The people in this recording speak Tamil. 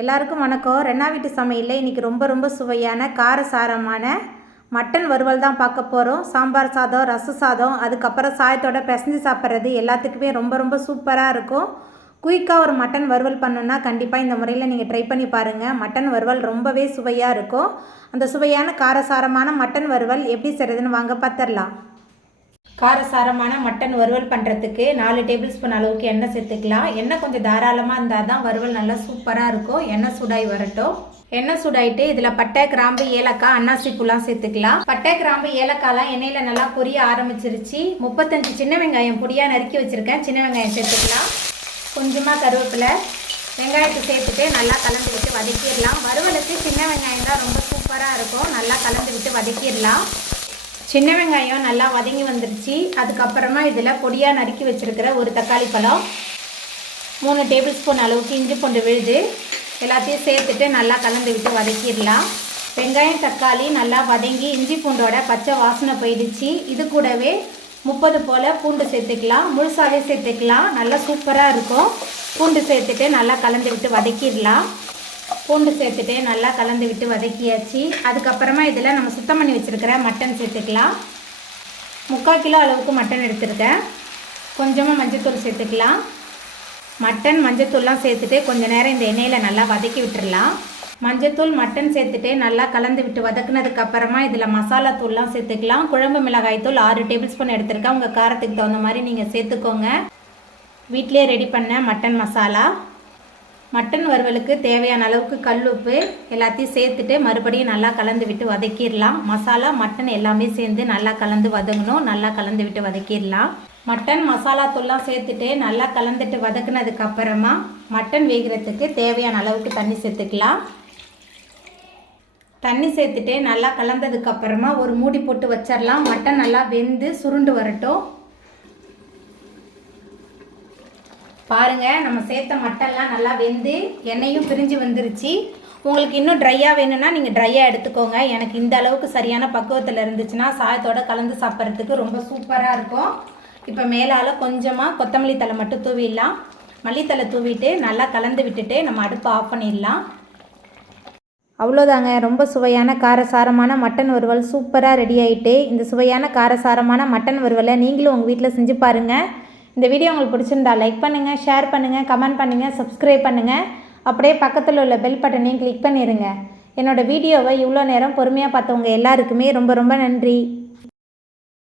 எல்லாருக்கும் வணக்கம். ரென்னா வீட்டு சமையலில் இன்றைக்கி ரொம்ப சுவையான காரசாரமான மட்டன் வறுவல் தான் பார்க்க போகிறோம். சாம்பார் சாதம், ரச சாதம், அதுக்கப்புறம் சாயத்தோட பிசைஞ்சு சாப்பிட்றது எல்லாத்துக்குமே ரொம்ப சூப்பராக இருக்கும். குயிக்காக ஒரு மட்டன் வறுவல் பண்ணணுன்னா கண்டிப்பாக இந்த முறையில் நீங்கள் ட்ரை பண்ணி பாருங்கள். மட்டன் வறுவல் ரொம்பவே சுவையாக இருக்கும். அந்த சுவையான காரசாரமான மட்டன் வறுவல் எப்படி செய்கிறதுன்னு வாங்க பார்த்துடலாம். காரசாரமான மட்டன் வறுவல் பண்ணுறதுக்கு 4 டேபிள் ஸ்பூன் அளவுக்கு எண்ணெய் சேர்த்துக்கலாம். எண்ணெய் கொஞ்சம் தாராளமாக இருந்தால் தான் வறுவல் நல்லா சூப்பராக இருக்கும். எண்ணெய் சூடாகி வரட்டும். எண்ணெய் சூடாயிட்டு இதில் பட்டை, கிராம்பு, ஏலக்காய், அன்னாசி பூலாம் சேர்த்துக்கலாம். பட்டை, கிராம்பு, ஏலக்காய்லாம் எண்ணெயில் நல்லா பொரிய ஆரம்பிச்சிருச்சு. 35 சின்ன வெங்காயம் பொடியாக நறுக்கி வச்சுருக்கேன். சின்ன வெங்காயம் சேர்த்துக்கலாம். கொஞ்சமாக கருவேப்பிலை, வெங்காயத்தை சேர்த்துட்டு நல்லா கலந்து விட்டு வதக்கிடலாம். வறுவலுக்கு சின்ன வெங்காயம் தான் ரொம்ப சூப்பராக இருக்கும். நல்லா கலந்து விட்டு வதக்கிடலாம். சின்ன வெங்காயம் நல்லா வதங்கி வந்துருச்சு. அதுக்கப்புறமா இதில் பொடியாக நறுக்கி வச்சுருக்கிற ஒரு தக்காளி பழம், 3 டேபிள் ஸ்பூன் அளவுக்கு இஞ்சி பூண்டு விழுது எல்லாத்தையும் சேர்த்துட்டு நல்லா கலந்து விட்டு வதக்கிடலாம். வெங்காயம், தக்காளி நல்லா வதங்கி இஞ்சி பூண்டோட பச்சை வாசனை போயிடுச்சு. இது கூடவே 30 போல் பூண்டு சேர்த்துக்கலாம். முழுசாகவே சேர்த்துக்கலாம். நல்லா சூப்பராக இருக்கும். பூண்டு சேர்த்துட்டு நல்லா கலந்து விட்டு வதக்கிடலாம். பூண்டு சேர்த்துட்டு நல்லா கலந்து விட்டு வதக்கியாச்சு. அதுக்கப்புறமா இதில் நம்ம சுத்தம் பண்ணி வச்சுருக்கிற மட்டன் சேர்த்துக்கலாம். 3/4 கிலோ அளவுக்கு மட்டன் எடுத்துருக்கேன். கொஞ்சமாக மஞ்சத்தூள் சேர்த்துக்கலாம். மட்டன், மஞ்சத்தூள்லாம் சேர்த்துட்டு கொஞ்சம் நேரம் இந்த எண்ணெயில் நல்லா வதக்கி விட்டுடலாம். மஞ்சத்தூள், மட்டன் சேர்த்துட்டு நல்லா கலந்து விட்டு வதக்குனதுக்கப்புறமா இதில் மசாலா தூள்லாம் சேர்த்துக்கலாம். குழம்பு மிளகாய் தூள் 6 டேபிள் ஸ்பூன் எடுத்துருக்கேன். உங்கள் காரத்துக்கு தகுந்த மாதிரி நீங்கள் சேர்த்துக்கோங்க. வீட்டிலே ரெடி பண்ண மட்டன் மசாலா, மட்டன் வறுவலுக்கு தேவையான அளவுக்கு கல் உப்பு எல்லாத்தையும் சேர்த்துட்டு மறுபடியும் நல்லா கலந்து விட்டு வதக்கிடலாம். மசாலா, மட்டன் எல்லாமே சேர்ந்து நல்லா கலந்து வதங்கணும். நல்லா கலந்து விட்டு வதக்கிடலாம். மட்டன் மசாலா தூள்லாம் சேர்த்துட்டு நல்லா கலந்துட்டு வதக்குனதுக்கு அப்புறமா மட்டன் வேகிறதுக்கு தேவையான அளவுக்கு தண்ணி சேர்த்துக்கலாம். தண்ணி சேர்த்துட்டு நல்லா கலந்ததுக்கு அப்புறமா ஒரு மூடி போட்டு வச்சிடலாம். மட்டன் நல்லா வெந்து சுருண்டு வரட்டும். பாருங்கள், நம்ம சேர்த்த மட்டன்லாம் நல்லா வெந்து எண்ணெயும் பிரிஞ்சு வந்துருச்சு. உங்களுக்கு இன்னும் ட்ரையாக வேணும்னா நீங்கள் ட்ரையாக எடுத்துக்கோங்க. எனக்கு இந்த அளவுக்கு சரியான பக்குவத்தில் இருந்துச்சுன்னா சாயத்தோடு கலந்து சாப்பிட்றதுக்கு ரொம்ப சூப்பராக இருக்கும். இப்போ மேலால் கொஞ்சமாக கொத்தமல்லி தழை மட்டும் தூவிடலாம். மல்லித்தழை தூவிட்டு நல்லா கலந்து விட்டுட்டு நம்ம அடுப்பை ஆஃப் பண்ணிடலாம். அவ்வளோதாங்க, ரொம்ப சுவையான காரசாரமான மட்டன் வறுவல் சூப்பராக ரெடி ஆகிட்டு. இந்த சுவையான காரசாரமான மட்டன் வறுவலை நீங்களும் உங்கள் வீட்டில் செஞ்சு பாருங்கள். இந்த வீடியோ உங்களுக்கு பிடிச்சிருந்தா லைக் பண்ணுங்கள், ஷேர் பண்ணுங்கள், கமெண்ட் பண்ணுங்கள், சப்ஸ்கிரைப் பண்ணுங்கள். அப்படியே பக்கத்தில் உள்ள பெல் பட்டனையும் கிளிக் பண்ணிடுங்க. என்னோடய வீடியோவை இவ்வளோ நேரம் பொறுமையாக பார்த்தவங்க எல்லாருக்குமே ரொம்ப நன்றி.